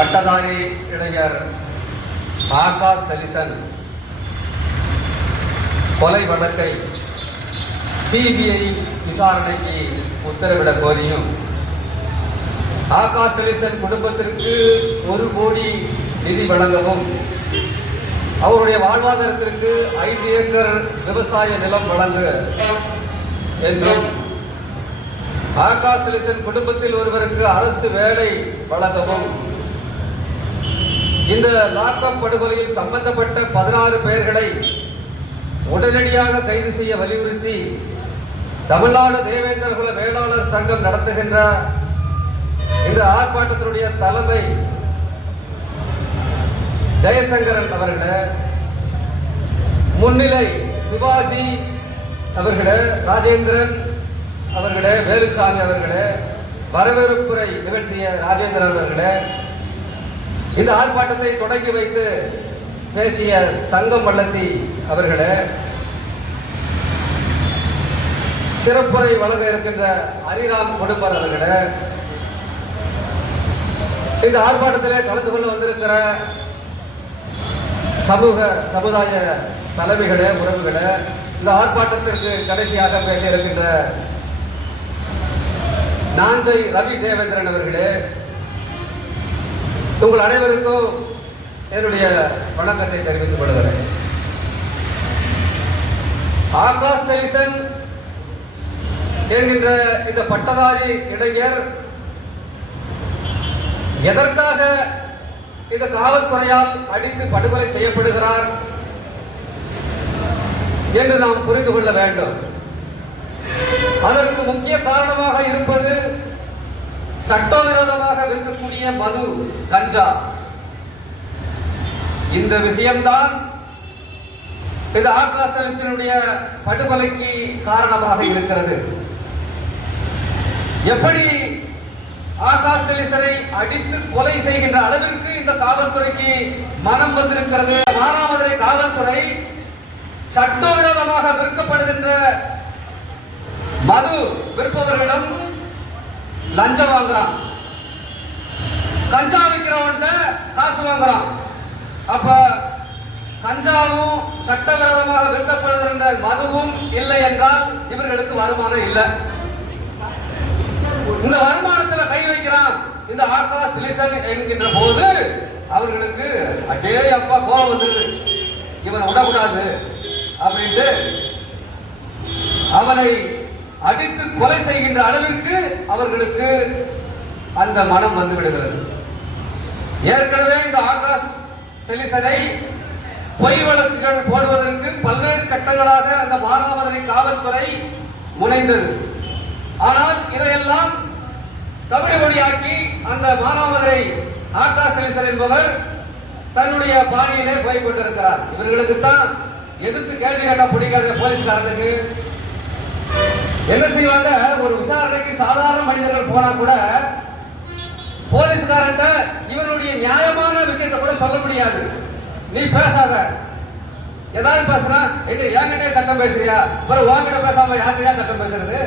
பட்டதாரி இளைஞர் ஆகாஷ் டெலிசன் கொலை வழக்கை சிபிஐ விசாரணைக்கு உத்தரவிட கோரியும் ஆகாஷ் டெலிசன் குடும்பத்திற்கு 1 கோடி நிதி வழங்கவும் அவருடைய வாழ்வாதாரத்திற்கு 5 ஏக்கர் விவசாய நிலம் வழங்க என்றும் ஆகாஷ் டெலிசன் குடும்பத்தில் ஒருவருக்கு அரசு வேலை வழங்கவும் இந்த லாக்அப் படுகொலையில் சம்பந்தப்பட்ட 16 பேர்களை உடனடியாக கைது செய்ய வலியுறுத்தி தமிழ்நாடு தேவேந்திர குல வேளாளர் சங்கம் நடத்துகின்ற இந்த ஆர்ப்பாட்டத்தினுடைய தலைமை ஜெயசங்கரன் அவர்களே, முன்னிலை சிவாஜி அவர்களே, ராஜேந்திரன் அவர்களே, வேலுசாமி அவர்களே, வரவேற்புரை நிகழ்த்திய ராஜேந்திரன் அவர்களே, இந்த ஆர்ப்பாட்டத்தை தொடங்கி வைத்து பேசிய தங்கம் வள்ளத்தி அவர்களே, சிறப்புரை வழங்க இருக்கின்ற ஹரிராம் குடும்பர் அவர்களே, இந்த ஆர்ப்பாட்டத்திலே கலந்து கொள்ள வந்திருக்கிற சமுதாய தலைமைகளே, உறவுகளே, இந்த ஆர்ப்பாட்டத்திற்கு கடைசியாக பேச இருக்கின்ற நாஞ்சை ரவி தேவேந்திரன் அவர்களே, உங்கள் அனைவருக்கும் என்னுடைய வணக்கத்தை தெரிவித்துக் கொள்கிறேன். ஆகாஷ் டெலிசன் என்கின்ற இந்த பட்டதாரி இளைஞர் எதற்காக இந்த காவல்துறையால் அடித்து படுகொலை செய்யப்படுகிறார் என்று நாம் புரிந்து கொள்ள வேண்டும். அதற்கு முக்கிய காரணமாக இருப்பது சட்டவிரோதமாக விற்கக்கூடிய மது, கஞ்சா. இந்த விஷயம்தான் இந்த ஆகாஷ் டெலிசனுடைய படுகொலைக்கு காரணமாக இருக்கிறது. எப்படி ஆகாஷ் டெலிசனை அடித்து கொலை செய்கின்ற அளவிற்கு இந்த காவல்துறைக்கு மனம் வந்திருக்கிறது. மானாமதுரை காவல்துறை சட்டவிரோதமாக விற்கப்படுகின்ற மது விற்பவர்களிடம் லஞ்சம் வாங்குறான், கஞ்சா விற்கிறவன்ட்ட காசு வாங்குறான். அப்ப கஞ்சாவும் சட்டவிரோதமாக விற்கப்படுகின்ற மதுவும் இல்லை என்றால் இவர்களுக்கு வருமானம் இல்லை. இந்த வருமானத்தில் கை வைக்கிறான் இந்த ஆகாஷ் டெலிசன் என்கின்ற போது அவர்களுக்கு அடே அப்பா கோபம் வந்துருது, இவனை விடக்கூடாது அப்படின்ட்டு அவனை அடித்து கொலை செய்கின்ற அளவிற்கு அவர்களுக்கு அந்த மனம் வந்து விடுகிறது. ஏற்கனவே இந்த ஆகாஷ் டெலிசனை பொய் வழக்குகள் போடுவதற்கு பல்வேறு கட்டங்களாக அந்த மானாமதுரை காவல்துறை முனைந்தது. ஆனால் இதையெல்லாம் தவிடுபடியாக்கி அந்த மானாமதுரை ஆகாஷ் டெலிசன் என்பவர் தன்னுடைய பாணியிலே போய் கொண்டிருக்கிறார். இவர்களுக்கு தான் எதிர்த்து கேள்வி கேட்டா பிடிக்காத போலீஸ்காரனுக்கு என்ன செய்வாங்க, ஒரு விசாரணைக்கு சாதாரண மனிதர்கள் போனா கூட போலீஸ்காரன் இவருடைய நியாயமான விஷயத்தை கூட சொல்ல முடியாது. நீ பேசாத, ஏதாவது பேசுனா என்கிட்ட சட்டம் பேசுறியா, வாங்கிட்ட பேசாம யார்கிட்டயா சட்டம் பேசுறது?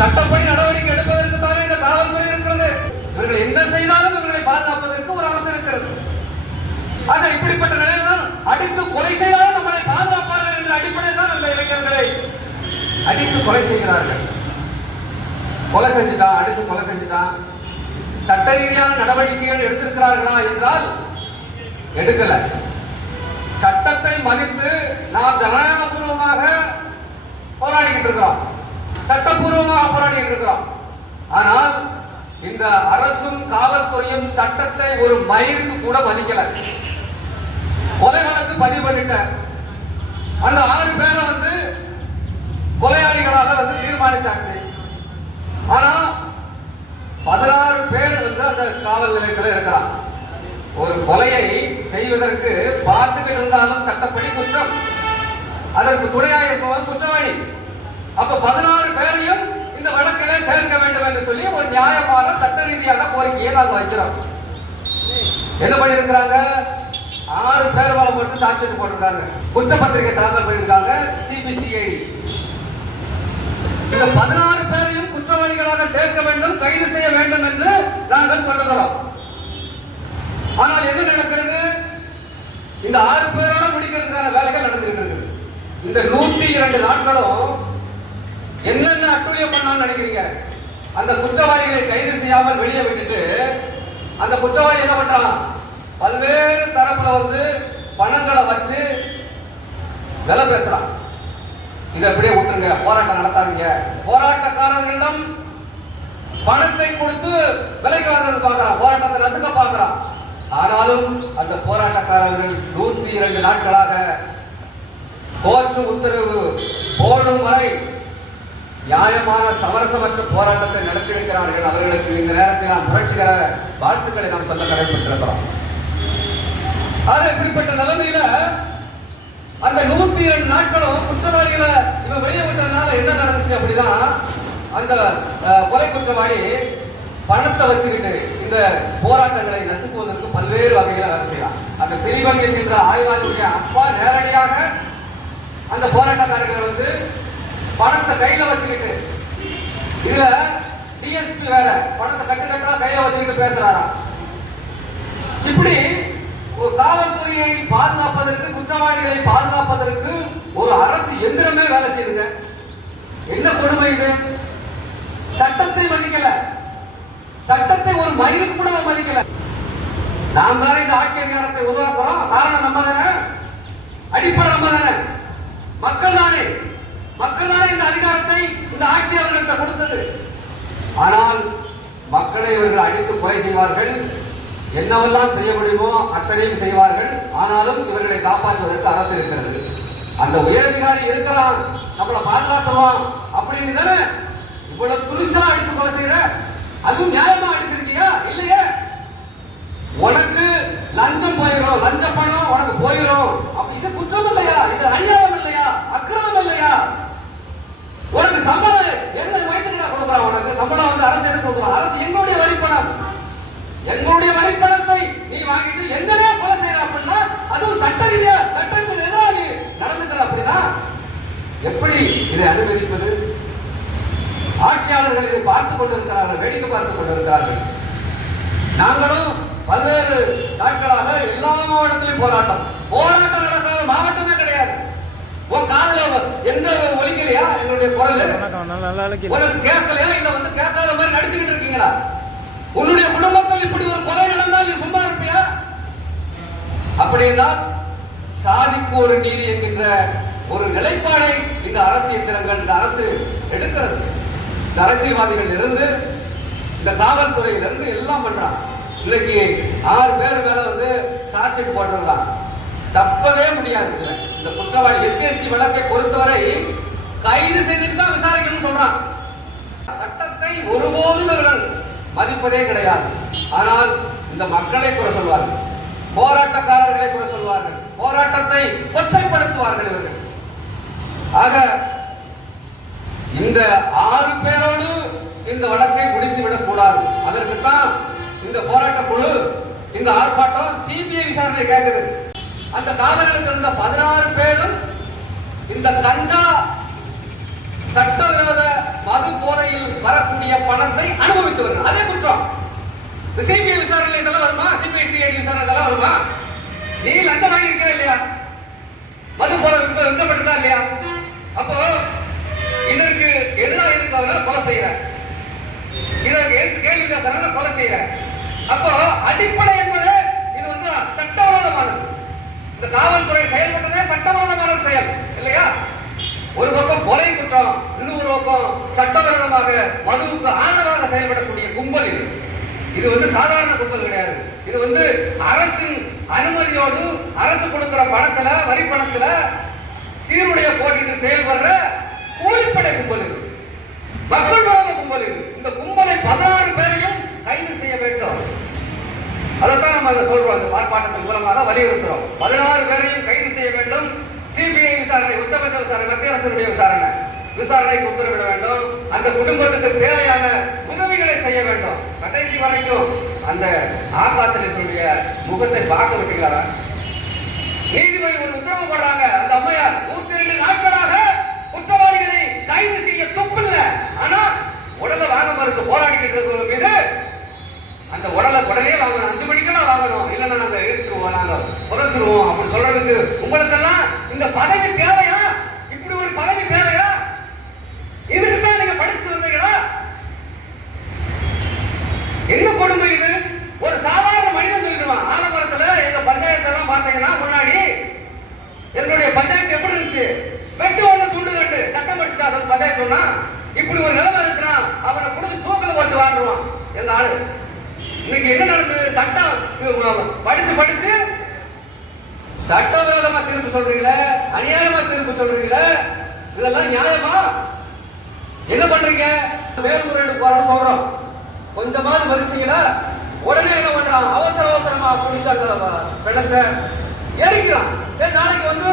சட்டப்படி நடவடிக்கை எடுப்பதற்கு தானே இந்த காவல்துறை இருக்கிறது. இவர்கள் என்ன செய்தாலும் இவர்களை பாதுகாப்பதற்கு ஒரு அரசு இருக்கிறது. ஆக இப்படிப்பட்ட நிலையில் தான் அடித்து கொலை செய்தாலும் நம்மளை பாதுகாப்பார்கள் என்ற அடிப்படையில் தான் அந்த இளைஞர்களை அடித்து கொலை செய்கிறார்கள். கொலை செஞ்சுட்டான், அடித்து கொலை செஞ்சுட்டான். சட்ட ரீதியான நடவடிக்கைகள் எடுத்திருக்கிறார்களா என்றால் எடுக்கல. சட்டத்தை மதித்து நாம் ஜனநாயகபூர்வமாக போராடிக்கிட்டு இருக்கிறோம், சட்டப்பூர்வமாக போராடிக்கிட்டு இருக்கிறோம். ஆனால் இந்த அரசும் காவல்துறையும் சட்டத்தை ஒரு மைலுக்கு கூட மதிக்கல. கொலை வழக்கு பதிவு பண்ணிட்ட அந்த 6 பேரை கொலையாளிகளாக தீர்மானிச்சாச்சு. ஆனா 16 பேர் அந்த காவல் நிலையத்தில் இருக்கிறான். ஒரு கொலையை செய்வதற்கு பார்த்துக்கிட்டு இருந்தாலும் சட்டப்படி குற்றம், அதற்கு துணையாக இருப்பவன் குற்றவாளி. அப்ப 16 பேரையும் இந்த வழக்கிலே சேர்க்க வேண்டும் என்று சொல்லி ஒரு நியாயமான சட்ட ரீதியான கோரிக்கையை நாங்கள் வைக்கிறோம். என்ன பண்ணிருக்கிறாங்க, 6 பேர் மேல மட்டும் சார்ஜ் போட்டிருக்காங்க, குற்றப்பத்திரிகை தாக்கல் பண்ணியிருக்காங்க சிபிசிஐடி. இந்த 16 பேரையும் குற்றவாளிகளாக சேர்க்க வேண்டும், கைது செய்ய வேண்டும் என்று நாங்கள் சொல்லுகிறோம். இந்த 6 பேரோட முடிக்கிறதுக்கான வேலைகள் நடந்துகிட்டு இருக்குது. இந்த 102 நாட்களும் என்னென்ன அட்டூழியம் பண்ணான்னு நினைக்கிறீங்க? அந்த குற்றவாளிகளை கைது செய்யாமல் வெளியே விட்டுட்டு அந்த குற்றவாளி என்ன பண்றான்? பல்வேறு தரப்புல வந்து பணங்களை வச்சு விலை பேசுறான். இதை அப்படியே விட்டுருங்க, போராட்டம் நடத்தாதீங்க. போராட்டக்காரர்களிடம் பணத்தை கொடுத்து விலைக்கு வாங்குறது பார்க்கிறான், போராட்டத்தை நசுக்க பார்க்கிறான். ஆனாலும் அந்த போராட்டக்காரர்கள் 102 நாட்களாக கோர்ட்டு உத்தரவு போடும் வரை நியாயமான சமரசமற்ற போராட்டத்தை நடத்தியிருக்கிறார்கள். அவர்களுக்கு இந்த நேரத்தில் நாம் புரட்சிகர வாழ்த்துக்களை நாம் சொல்ல கடமைப்பட்டிருக்கிறோம். ஆக இப்படிப்பட்ட நிலைமையில அந்த 102 நாட்களும் குற்றவாளிகளை இவன் வெளியே விட்டதுனால என்ன நடந்துச்சு அப்படின்னா, அந்த கொலை குற்றவாளி பணத்தை வச்சுக்கிட்டு இந்த போராட்டங்களை நசுக்குவதற்கு பல்வேறு வகைகளை வேலை செய்யலாம். அந்த திரிவன் என்கின்ற ஆய்வாளருடைய அப்பா நேரடியாக அந்த போராட்டக்காரர்கள் வந்து பணத்தை கையில வச்சுக்கிட்டு, இதுல டிஎஸ்பி வேற பணத்தை கட்டுக்கட்டா கையில வச்சுக்கிட்டு பேசுறாராம். இப்படி ஒரு காவல்துறையை பாதுகாப்பதற்கு, குற்றவாளிகளை பாதுகாப்பதற்கு ஒரு அரசு எந்திரமே வேலை செய்யுங்க. என்ன கொடுமை இது! சட்டத்தை மதிக்கல, சட்டத்தை ஒரு மயிலுக்கு கூட மதிக்கல. நாம் தானே இந்த ஆட்சி அதிகாரத்தை உருவாக்குறோம். காரணம் நம்ம தானே, அடிப்படை நம்ம தானே, மக்கள் தானே. மக்கள் தானே இந்த அதிகாரத்தை இந்த ஆட்சி அவர்களிட்ட கொடுத்தது. ஆனால் மக்களை இவர்கள் அடித்து கொலை செய்வார்கள், என்னவெல்லாம் செய்ய முடியுமோ அத்தனையும் செய்வார்கள். ஆனாலும் இவர்களை காப்பாற்றுவதற்கு அரசு இருக்கிறது. அந்த உயரதிகாரி இருக்கிறான், நம்மளை பாதுகாத்துருவான் அப்படின்னு தானே இவ்வளவு துணிச்சலா அடிச்சு கொலை செய்யற. அதுவும் நியாயமா அடிச்சிருக்கியா? இல்லையே. உனக்கு லஞ்சம் போயிடும், லஞ்ச பணம் உனக்கு போயிடும். அப்ப இது குற்றம் இல்லையா? இது அநியாயம் இல்லையா? அக்கிரமம் இல்லையா? உனக்கு சம்பளம் என்ன வயிற்றுக்கு கொடுக்குறான்? உனக்கு சம்பளம் வந்து அரசு எது கொடுக்குறான்? அரசு எங்களுடைய வரிப்பணம், எங்களுடைய வரிப்பணத்தை நீ வாங்கிட்டு எங்களையா கொலை செய்யற அப்படின்னா, அதுவும் சட்ட ரீதியா சட்டத்துக்கு எதிராக நீ நடந்துக்கிற அப்படின்னா எப்படி இதை அனுமதிப்பது? ஆட்சியாளர்கள் இதை பார்த்துக் கொண்டிருக்கிறார்கள், வேடிக்கை பார்த்துக் கொண்டிருக்கிறார்கள். நாங்களும் பல்வேறு நாட்களாக எல்லா மாவட்டத்திலும் போராட்டம் நடக்காத மாவட்டமே கிடையாது. உன் காதல எந்த ஒலிக்கலையா? எங்களுடைய குரல் உனக்கு கேட்கலையா? இல்ல வந்து கேட்காத மாதிரி நடிச்சுக்கிட்டு இருக்கீங்களா? உன்னுடைய குடும்பத்தில் இப்படி ஒரு கொலை நடந்தால் நீ சும்மா இருப்பியா? அப்படின்னா சாதிக்கு ஒரு நீதி என்கின்ற ஒரு நிலைப்பாடை இந்த அரசியல் இந்த அரசு எடுக்கிறது. இந்த அரசியல்வாதிகள் இருந்து, இந்த காவல்துறையிலிருந்து எல்லாம் பண்றாங்க. இன்னைக்கு 6 பேர் மேல வந்து சார்ஜ் ஷீட் போட்டிருக்காங்க. தப்பவே முடியாது. இந்த குற்றவாளி SC/ST வழக்கை பொறுத்தவரை கைது செய்துட்டு தான் விசாரிக்கணும்னு சொல்றான். சட்டத்தை ஒருபோதும் இவர்கள் மதிப்பதே கிடையாது. ஆனால் இந்த மக்களை குறை சொல்வார்கள், போராட்டக்காரர்களை குறை சொல்வார்கள், போராட்டத்தை கொச்சைப்படுத்துவார்கள் இவர்கள். ஆக இந்த 6 பேரோடு இந்த வழக்கை முடித்து விடக் கூடாது. அதற்குத்தான் இந்த போராட்ட குழு, இந்த ஆர்ப்பாட்டம் CBI விசாரணை கேட்குது. அந்த காவலர்களுக்கு இருந்த 16 பேரும் இந்த கஞ்சா சட்டவிரோத மது போதையில் வரக்கூடிய பணத்தை அனுபவித்தவர்கள். அதே குற்றம். CBI விசாரணை இதெல்லாம் வருமா? CBI விசாரணை இதெல்லாம் வருமா? நீ லஞ்சம் வாங்கியிருக்கா இல்லையா? மது போதை விற்கப்பட்டதா இல்லையா? அப்போ இதற்கு எதிராக இருக்கவங்க கொலை செய்யற, இதற்கு எதிர்த்து கேள்வி கேட்கறவங்க கொலை செய்யற. அப்போ அடிப்படை என்பது இது வந்து சட்டவிரோதமானது. இந்த காவல்துறை செயல்பட்டதே சட்டவிரோதமான செயல் இல்லையா? ஒரு பக்கம் கொலை குற்றம், இன்னொரு பக்கம் சட்டவிரோதமாக மதுவுக்கு ஆதரவாக செயல்படக்கூடிய கும்பல் இது. இது வந்து சாதாரண கும்பல் கிடையாது. இது வந்து அரசின் அனுமதியோடு அரசு கொடுக்கிற பணத்துல, வரி பணத்துல சீருடைய போட்டிட்டு செயல்படுற கூலிப்படை கும்பல் இது, மக்கள் விரோத கும்பல் இது. இந்த கும்பலை 16 பேரையும் கைது செய்ய வேண்டும். அதைத்தான் நம்ம சொல்றோம். இந்த ஆர்ப்பாட்டத்தின் மூலமாக வலியுறுத்துறோம். 16 பேரையும் கைது செய்ய வேண்டும். CBI விசாரணை, உச்சபட்ச விசாரணை, மத்திய அரசுடைய விசாரணைக்கு உத்தரவிட வேண்டும். அந்த குடும்பத்துக்கு தேவையான உதவிகளை செய்ய வேண்டும். கடைசி வரைக்கும் அந்த ஆகாசனுடைய முகத்தை பார்க்க விட்டீங்களா? நீதிபதி ஒரு உத்தரவு போடுறாங்க. அந்த அம்மையார் 102 நாட்களாக குற்றவாளிகளை கைது செய்ய துப்பில்ல. ஆனா உடலை வாங்க மறுத்து போராடிக்கிட்டு இருக்கிற மீது அந்த உடலை உடனே வாங்கணும், 5 மணிக்கெல்லாம் வாங்கணும், இல்லைன்னா நாங்க எரிச்சிருவோம், நாங்க புதைச்சிருவோம் அப்படின்னு சொல்றதுக்கு உங்களுக்கெல்லாம் இந்த பதவி தேவையா? இப்படி ஒரு பதவி தேவையா? இதுக்கு தான் நீங்க படிச்சுட்டு வந்தீங்களா? என்ன கொடுமை இது? ஒரு சாதாரண மனிதன் சொல்லிடுவான். ஆலமரத்துல எங்க பஞ்சாயத்தெல்லாம் பாத்தீங்கன்னா முன்னாடி எங்களுடைய பஞ்சாயத்து எப்படி இருந்துச்சு? வெட்டு ஒண்ணு துண்டு கட்டு சட்டம் படிச்சுட்டா பஞ்சாயத்து சொன்னா இப்படி ஒரு நிலைமை இருக்குன்னா அவனை புடிச்சு தூக்கில போட்டு வாங்குவான் எந்த ஆளு. இன்னைக்கு என்ன நடந்தது? சட்டம் படிச்சு சட்டவிரோதமா தீர்ப்பு சொல்றீங்களே, அநியாயமா தீர்ப்பு சொல்றீங்களே, இதெல்லாம் நியாயமா? என்ன பண்றீங்க? மேல்முறையீடு போறோம்னு சொல்றோம், கொஞ்சமாவது வரிசைங்களா? உடனே என்ன பண்றான்? அவசரமா பிடிச்ச அந்த பிணத்தை எரிக்கிறான். நாளைக்கு வந்து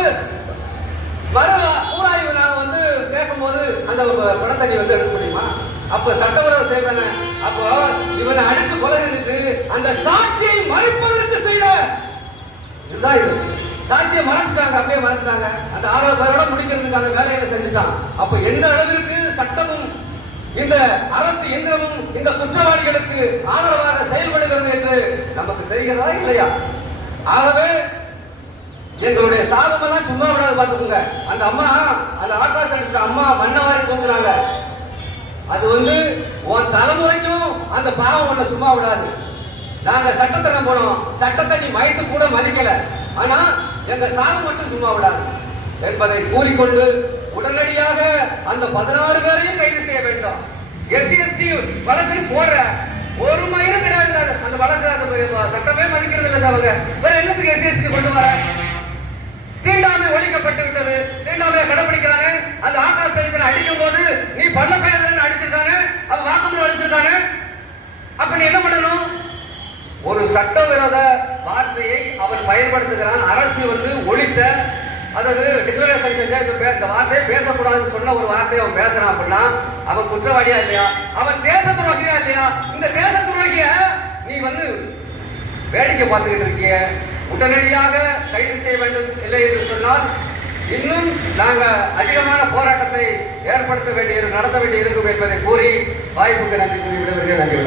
ஊராய்வு நாங்க வந்து கேட்கும் போது அந்த பணத்தை நீ வந்து எடுக்க முடியுமா? அப்ப சட்டவிரோத செய்வாங்க. அப்போ இவனை அடிச்சு கொலை செஞ்சுட்டு அந்த சாட்சியை மறைப்பதற்கு செய்த இதுதான் இது. சாட்சியை மறைச்சிட்டாங்க, அப்படியே மறைச்சிட்டாங்க. அந்த 6 பேரோட முடிக்கிறதுக்கான வேலைகளை செஞ்சுட்டான். அப்ப எந்த அளவிற்கு சட்டமும் இந்த அரசு இயந்திரமும் இந்த குற்றவாளிகளுக்கு ஆதரவாக செயல்படுகிறது என்று நமக்கு தெரிகிறதா இல்லையா? ஆகவே எங்களுடைய சாபமெல்லாம் சும்மா விடாது பார்த்துக்கோங்க. அந்த அம்மா அந்த ஆட்டாஸ் அடிச்சுட்ட அம்மா மண்ணவாரி தூங்குறாங்க. அது வந்து உன் தலைமுறைக்கும் அந்த பாவம் ஒண்ணு சும்மா விடாது. நாங்க சட்டத்தை நம்பணும், சட்டத்தை நீ மயத்து கூட மதிக்கல, ஆனா எங்க சாபம் மட்டும் சும்மா விடாது என்பதை கூறிக்கொண்டு உடனடியாக அந்த 16 பேரையும் கைது செய்ய வேண்டும். SC/ST வழக்கு போடுற ஒரு மயிலும் கிடையாது. அந்த வழக்கு அந்த சட்டமே மதிக்கிறது இல்லை. அவங்க வேற என்னத்துக்கு SC/ST கொண்டு வர? தீண்டாமை ஒழிக்கப்பட்டு விட்டது, தீண்டாமையை கடைபிடிக்கிறாங்க. அந்த ஆகாஷ் சைசனை அடிக்கும் போது நீ பள்ள பேதனை அடிச்சிருக்காங்க, அவன் வாக்குமூலம் அடிச்சிருக்காங்க. அப்ப நீ என்ன பண்ணணும்? ஒரு சட்டவிரோத வார்த்தையை அவன் பயன்படுத்துகிறான். அரசு வந்து ஒழித்த, அதாவது டிக்ளரேஷன் செஞ்ச இந்த வார்த்தையை பேசக்கூடாதுன்னு சொன்ன ஒரு வார்த்தையை அவன் பேசுறான் அப்படின்னா அவன் குற்றவாளியா இல்லையா? அவன் தேச துரோகியா இல்லையா? இந்த தேச துரோகிய நீ வந்து வேடிக்கை பார்த்துக்கிட்டு இருக்கிய. உடனடியாக கைது செய்ய வேண்டும். இல்லை என்று சொன்னால் இன்னும் நாங்கள் அதிகமான போராட்டத்தை ஏற்படுத்த நடத்த வேண்டி இருக்கும் என்பதை கூறி வாய்ப்புக்கு நன்றி கூறி விடுவதற்கு நன்றி.